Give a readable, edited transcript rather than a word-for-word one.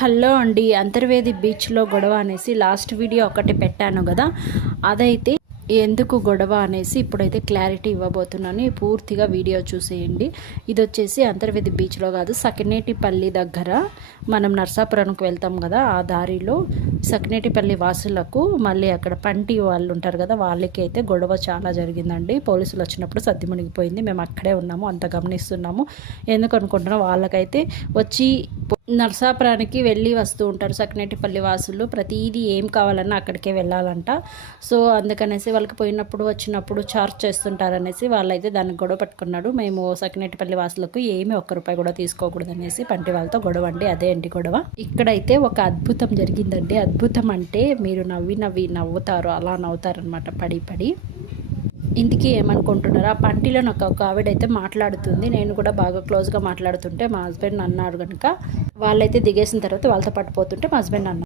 Hello అండి, అంతర్వేది బీచ్లో గొడవ అనేసి లాస్ట్ వీడియో ఒకటి పెట్టాను కదా. అదైతే ఎందుకు గొడవ అనేసి ఇప్పుడైతే క్లారిటీ ఇవ్వబోతున్నాను. పూర్తిగా వీడియో చూసేయండి. ఇది వచ్చేసి అంతర్వేది బీచ్లో కాదు, సకినేటిపల్లి దగ్గర మనం నర్సాపురానికి వెళ్తాం కదా, ఆ దారిలో సకినేటిపల్లి వాసులకు మళ్ళీ అక్కడ పంటి వాళ్ళు ఉంటారు కదా, వాళ్ళకి అయితే గొడవ చాలా జరిగిందండి. పోలీసులు వచ్చినప్పుడు సద్ది మునిగిపోయింది. మేము అక్కడే ఉన్నాము, అంత గమనిస్తున్నాము. ఎందుకు అనుకుంటున్నాం, వాళ్ళకైతే వచ్చి నర్సాపురానికి వెళ్ళి వస్తూ ఉంటారు సకినేటిపల్లి వాసులు. ప్రతిదీ ఏం కావాలన్నా అక్కడికే వెళ్ళాలంట. సో అందుకనేసి వాళ్ళకి పోయినప్పుడు వచ్చినప్పుడు చార్జ్ చేస్తుంటారనేసి వాళ్ళైతే దానికి గొడవ పట్టుకున్నాడు. మేము సకినేటిపల్లి వాసులకు ఏమీ ₹1 కూడా తీసుకోకూడదు అనేసి పంటి వాళ్ళతో గొడవ అండి. అదే అండి గొడవ. ఇక్కడైతే ఒక అద్భుతం జరిగిందండి. అద్భుతం అంటే మీరు నవ్వుతారు, అలా నవ్వుతారనమాట పడి పడి. ఇంటికి ఏమనుకుంటున్నారు, ఆ పంటిలో నాకు ఒక ఆవిడైతే మాట్లాడుతుంది. నేను కూడా బాగా క్లోజ్గా మాట్లాడుతుంటే మా హస్బెండ్ అన్నారు కనుక వాళ్ళైతే దిగేసిన తర్వాత వాళ్ళతో పట్టిపోతుంటే మా హస్బెండ్ అన్నారు,